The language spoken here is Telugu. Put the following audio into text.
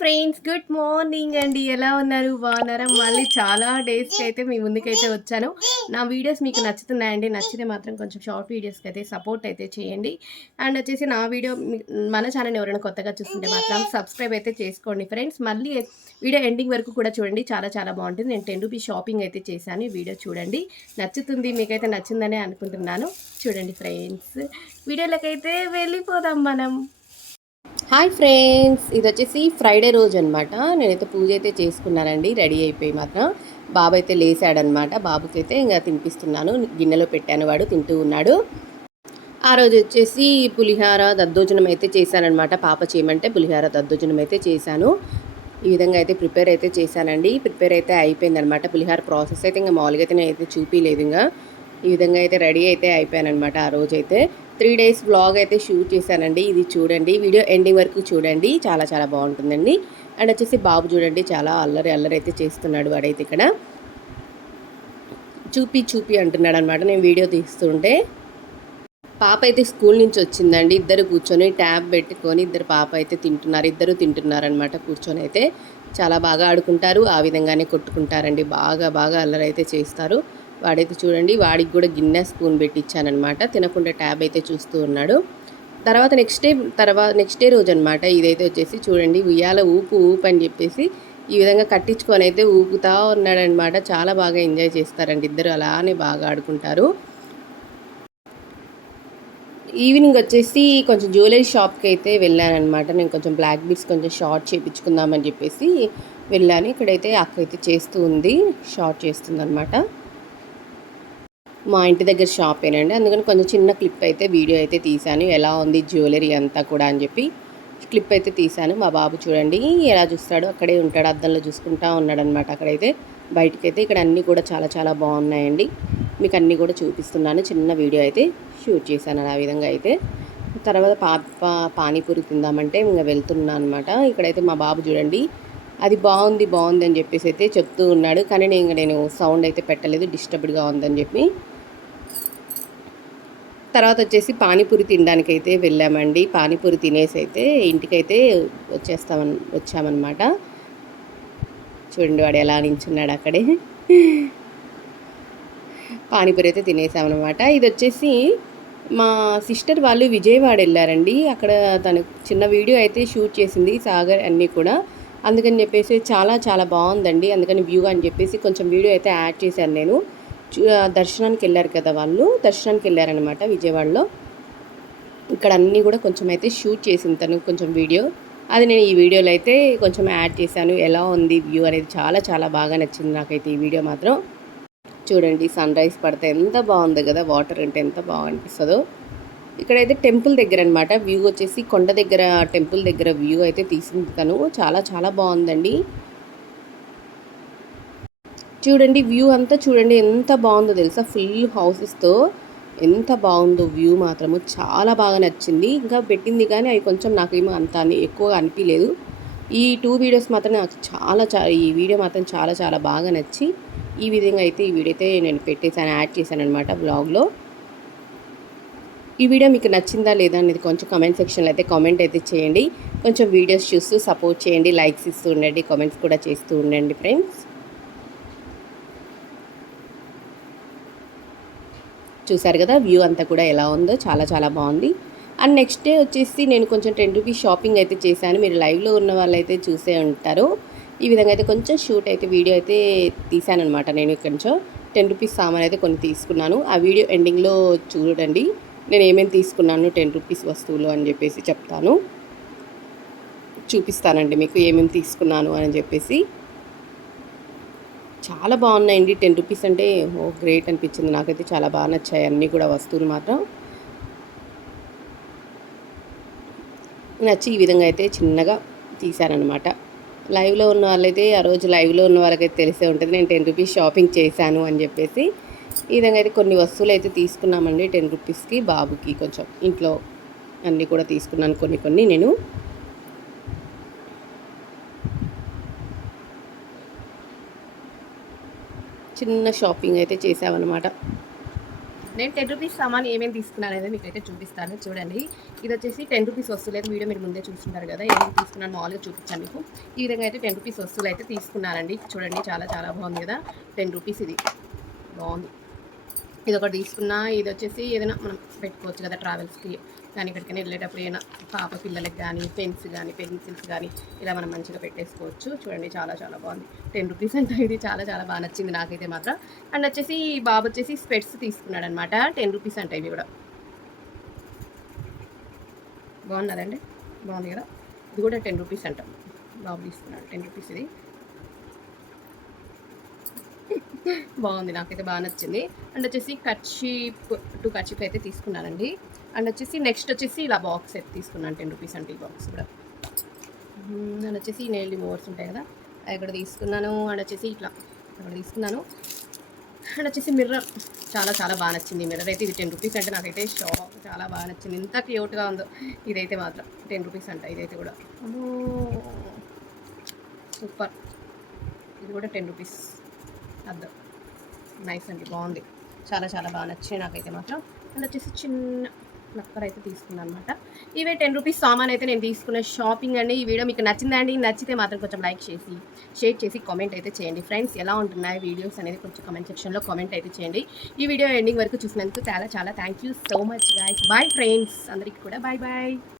ఫ్రెండ్స్ గుడ్ మార్నింగ్ అండి. ఎలా ఉన్నారు? బాగున్నారా? మళ్ళీ చాలా డేస్కి అయితే మీ ముందుకైతే వచ్చాను. నా వీడియోస్ మీకు నచ్చుతున్నాయండి. నచ్చితే మాత్రం కొంచెం షార్ట్ వీడియోస్కి అయితే సపోర్ట్ అయితే చేయండి. అండ్ వచ్చేసి నా వీడియో మీ- మన ఛానల్ ఎవరైనా కొత్తగా చూస్తుంటే మాత్రం సబ్స్క్రైబ్ అయితే చేసుకోండి ఫ్రెండ్స్. మళ్ళీ వీడియో ఎండింగ్ వరకు కూడా చూడండి. చాలా చాలా బాగుంటుంది. నేను టెన్ రూపీస్ షాపింగ్ అయితే చేశాను. ఈ వీడియో చూడండి. నచ్చుతుంది. మీకైతే నచ్చిందనే అనుకుంటున్నాను. చూడండి ఫ్రెండ్స్. వీడియోలకైతే వెళ్ళిపోదాం మనం. హాయ్ ఫ్రెండ్స్ ఇది వచ్చేసి ఫ్రైడే రోజు అనమాట నేనైతే పూజ అయితే చేసుకున్నానండి రెడీ అయిపోయి మాత్రం బాబు అయితే లేసాడనమాట బాబుకి అయితే ఇంకా తినిపిస్తున్నాను గిన్నెలో పెట్టాను వాడు తింటూ ఉన్నాడు. ఆ రోజు వచ్చేసి పులిహార దద్దోజనం అయితే చేశానమాట పాప చేయమంటే పులిహార దద్దోజనం అయితే చేశాను. ఈ విధంగా అయితే ప్రిపేర్ అయితే చేశానండి. ప్రిపేర్ అయితే అయిపోయిందనమాట పులిహార ప్రాసెస్ అయితే ఇంకా మామూలుగా అయితే నేను అయితే చూపించలేదు ఇంకా ఈ విధంగా అయితే రెడీ అయితే అయిపోయానమాట ఆ రోజైతే. త్రీ డేస్ వ్లాగ్ అయితే షూట్ చేశానండి. ఇది చూడండి. వీడియో ఎండింగ్ వరకు చూడండి. చాలా చాలా బాగుంటుందండి. అండ్ వచ్చేసి బాబు చూడండి. చాలా అల్లరి అల్లరి అయితే చేస్తున్నాడు వాడైతే ఇక్కడ. చూపి చూపి అంటున్నాడు అనమాట నేను వీడియో తీస్తుంటే. పాప అయితే స్కూల్ నుంచి వచ్చిందండి. ఇద్దరు కూర్చొని ట్యాబ్ పెట్టుకొని ఇద్దరు పాప అయితే తింటున్నారు. ఇద్దరు తింటున్నారు అనమాట కూర్చొని అయితే. చాలా బాగా ఆడుకుంటారు. ఆ విధంగానే కొట్టుకుంటారండి. బాగా బాగా అల్లరి అయితే చేస్తారు. వాడైతే చూడండి వాడికి కూడా గిన్నె స్పూన్ పెట్టించానమాట తినకుండా ట్యాబ్ అయితే చూస్తూ ఉన్నాడు. తర్వాత నెక్స్ట్ డే తర్వాత నెక్స్ట్ డే రోజు అనమాట ఇదైతే వచ్చేసి చూడండి ఉయ్యాల ఊపు ఊపు అని చెప్పేసి ఈ విధంగా కట్టించుకొని అయితే ఊపుతా ఉన్నాడనమాట చాలా బాగా ఎంజాయ్ చేస్తారండి ఇద్దరు అలానే బాగా ఆడుకుంటారు. ఈవినింగ్ వచ్చేసి కొంచెం జ్యువెలరీ షాప్కి అయితే వెళ్ళానమాట నేను కొంచెం బ్లాక్ బీడ్స్ కొంచెం షార్ట్ చేయించుకుందామని చెప్పేసి వెళ్ళాను. ఇక్కడైతే అక్క అయితే చేస్తూ ఉంది షార్ట్ చేస్తుంది అనమాట మా ఇంటి దగ్గర షాపేనండి అందుకని కొంచెం చిన్న క్లిప్ అయితే వీడియో అయితే తీశాను. ఎలా ఉంది జ్యువెలరీ అంతా కూడా అని చెప్పి క్లిప్ అయితే తీశాను. మా బాబు చూడండి ఎలా చూస్తాడు అక్కడే ఉంటాడు అద్దంలో చూసుకుంటా ఉన్నాడు అనమాట అక్కడైతే. బయటకైతే ఇక్కడ అన్నీ కూడా చాలా చాలా బాగున్నాయండి. మీకు అన్నీ కూడా చూపిస్తున్నాను. చిన్న వీడియో అయితే షూట్ చేశాను ఆ విధంగా అయితే. తర్వాత పాప పానీపూరి తిందామంటే ఇంకా వెళ్తున్నాను అనమాట. ఇక్కడైతే మా బాబు చూడండి అది బాగుంది బాగుంది అని చెప్పేసి అయితే చెప్తూ ఉన్నాడు. కానీ నేను నేను సౌండ్ అయితే పెట్టలేదు డిస్టర్బ్డ్గా ఉందని చెప్పి తర్వాత వచ్చేసి పానీపూరి తినడానికి అయితే వెళ్ళామండి. పానీపూరి తినేసి అయితే ఇంటికైతే వచ్చేస్తామని వచ్చామన్నమాట. చూడండి వాడు ఎలా నించున్నాడు అక్కడే. పానీపూరి అయితే తినేసామన్నమాట. ఇది వచ్చేసి మా సిస్టర్ వాళ్ళు విజయవాడ వెళ్ళారండి. అక్కడ తను చిన్న వీడియో అయితే షూట్ చేసింది సాగర్ అన్నీ కూడా. అందుకని చెప్పేసి చాలా చాలా బాగుందండి. అందుకని వ్యూ అని చెప్పేసి కొంచెం వీడియో అయితే యాడ్ చేశాను నేను. దర్శనానికి వెళ్ళారు కదా వాళ్ళు. దర్శనానికి వెళ్ళారనమాట విజయవాడలో. ఇక్కడ అన్నీ కూడా కొంచెం అయితే షూట్ చేసింది తను కొంచెం వీడియో. అది నేను ఈ వీడియోలో అయితే కొంచెం యాడ్ చేశాను. ఎలా ఉంది వ్యూ అనేది చాలా చాలా బాగా నచ్చింది నాకైతే ఈ వీడియో మాత్రం. చూడండి సన్ రైజ్ పడితే ఎంత బాగుంది కదా వాటర్ అంటే ఎంత బాగా అనిపిస్తుందో. ఇక్కడైతే టెంపుల్ దగ్గర అనమాట వ్యూ వచ్చేసి కొండ దగ్గర టెంపుల్ దగ్గర వ్యూ అయితే తీసింది తను. చాలా చాలా బాగుందండి. చూడండి వ్యూ అంతా చూడండి ఎంత బాగుందో తెలుసా? ఫుల్ హౌసెస్తో ఎంత బాగుందో వ్యూ మాత్రము. చాలా బాగా నచ్చింది. ఇంకా పెట్టింది కానీ అవి కొంచెం నాకేమో అంత అని ఎక్కువగా అనిపించలేదు ఈ టూ వీడియోస్ మాత్రం నాకు చాలా చాలా ఈ వీడియో మాత్రం చాలా చాలా బాగా నచ్చి ఈ విధంగా అయితే ఈ వీడియో అయితే నేను పెట్టేశాను యాడ్ చేశాను అనమాట బ్లాగ్లో. ఈ వీడియో మీకు నచ్చిందా లేదా అనేది కొంచెం కామెంట్ సెక్షన్లో అయితే కామెంట్ అయితే చేయండి. కొంచెం వీడియోస్ చూస్తూ సపోర్ట్ చేయండి లైక్స్ ఇస్తూ ఉండండి కామెంట్స్ కూడా చేస్తూ ఉండండి ఫ్రెండ్స్ చూసారు కదా వ్యూ అంతా కూడా ఎలా ఉందో చాలా చాలా బాగుంది. అండ్ నెక్స్ట్ డే వచ్చేసి నేను కొంచెం టెన్ రూపీస్ షాపింగ్ అయితే చేశాను. మీరు లైవ్లో ఉన్న వాళ్ళు అయితే చూసే ఉంటారు. ఈ విధంగా అయితే కొంచెం షూట్ అయితే వీడియో అయితే తీశాను అనమాట నేను కొంచెం టెన్ రూపీస్ సామాన్ అయితే కొన్ని తీసుకున్నాను. ఆ వీడియో ఎండింగ్లో చూడండి. నేను ఏమేమి తీసుకున్నాను టెన్ రూపీస్ వస్తువులు అని చెప్పేసి చెప్తాను. చూపిస్తానండి మీకు ఏమేమి తీసుకున్నాను అని చెప్పేసి. చాలా బాగున్నాయండి. టెన్ రూపీస్ అంటే ఓ గ్రేట్ అనిపించింది. నాకైతే చాలా బాగా నచ్చాయి. అన్నీ కూడా వస్తువులు మాత్రం. నచ్చి ఈ విధంగా అయితే చిన్నగా తీశానమాట లైవ్లో ఉన్న వాళ్ళైతే ఆ రోజు లైవ్లో ఉన్న వాళ్ళకైతే తెలిసే ఉంటుంది. నేను టెన్ రూపీస్ షాపింగ్ చేశాను అని చెప్పేసి ఈ విధంగా అయితే కొన్ని వస్తువులు అయితే తీసుకున్నామండి. టెన్ రూపీస్కి బాబుకి కొంచెం ఇంట్లో అన్నీ కూడా తీసుకున్నాను. కొన్ని కొన్ని నేను చిన్న షాపింగ్ అయితే చేసామన్నమాట నేను టెన్ రూపీస్ సామాన్ ఏమేమి తీసుకున్నాను అనేది మీకు అయితే చూపిస్తాను చూడండి. ఇది వచ్చేసి టెన్ రూపీస్ వస్తువులు అయితే వీడియో మీరు ముందే చూస్తుంటారు కదా ఏమేమి తీసుకున్నాను మామూలుగా చూపించాను మీకు. ఈ విధంగా అయితే టెన్ రూపీస్ వస్తువులు అయితే తీసుకున్నానండి. చూడండి చాలా చాలా బాగుంది కదా టెన్ రూపీస్ ఇది. బాగుంది. ఇది ఒకటి తీసుకున్నా ఇది వచ్చేసి ఏదైనా మనం పెట్టుకోవచ్చు కదా ట్రావెల్స్కి కానీ ఎక్కడికైనా వెళ్ళేటప్పుడు ఏమైనా పాప పిల్లలకి కానీ పెన్స్ కానీ పెన్సిల్స్ కానీ ఇలా మనం మంచిగా పెట్టేసుకోవచ్చు. చూడండి చాలా చాలా బాగుంది. టెన్ రూపీస్ అంటే ఇది. చాలా చాలా బాగా నచ్చింది నాకైతే మాత్రం. అండ్ వచ్చేసి ఈ బాబు వచ్చేసి స్పెట్స్ తీసుకున్నాడు అనమాట టెన్ రూపీస్ అంటే ఇవి కూడా. బాగున్నదండి బాగుంది కదా? ఇది కూడా టెన్ రూపీస్ అంట. బాబు తీసుకున్నాడు. టెన్ రూపీస్ ఇది. బాగుంది. నాకైతే బాగా నచ్చింది. అండ్ వచ్చేసి కర్చీప్ టూ కర్చీప్ అయితే తీసుకున్నానండి. అండ్ వచ్చేసి నెక్స్ట్ వచ్చేసి ఇలా బాక్స్ అయితే తీసుకున్నాను. టెన్ రూపీస్ అంటే ఈ బాక్స్ కూడా. అండ్ వచ్చేసి నెయిల్ రిమూవర్స్ ఉంటాయి కదా అవి కూడా తీసుకున్నాను. అండ్ వచ్చేసి ఇట్లా అక్కడ తీసుకున్నాను. అండ్ వచ్చేసి మిర్రర్. చాలా చాలా బాగా నచ్చింది. మిర్రర్ అయితే ఇది టెన్ రూపీస్ అంటే నాకైతే షాప్ చాలా బాగా నచ్చింది. ఇంత క్యూట్గా ఉందో. ఇదైతే మాత్రం టెన్ రూపీస్ అంట. ఇదైతే కూడా. సూపర్. ఇది కూడా టెన్ రూపీస్. అర్థం నైస్ అండి బాగుంది. చాలా చాలా బాగా నచ్చింది నాకైతే మాత్రం. అండ్ వచ్చేసి చిన్న నక్కర్ అయితే తీసుకున్నాను అనమాట ఇవే టెన్ రూపీస్ సామాన్ అయితే నేను తీసుకున్న షాపింగ్ అండి. ఈ వీడియో మీకు నచ్చిందండి నచ్చితే మాత్రం కొంచెం లైక్ చేసి షేర్ చేసి కామెంట్ అయితే చేయండి. ఫ్రెండ్స్ ఎలా ఉంటున్నాయి వీడియోస్ అనేది కొంచెం కామెంట్ సెక్షన్లో కామెంట్ అయితే చేయండి. ఈ వీడియో ఎండింగ్ వరకు చూసినందుకు చాలా చాలా thank you so much guys bye friends అందరికీ కూడా. Bye bye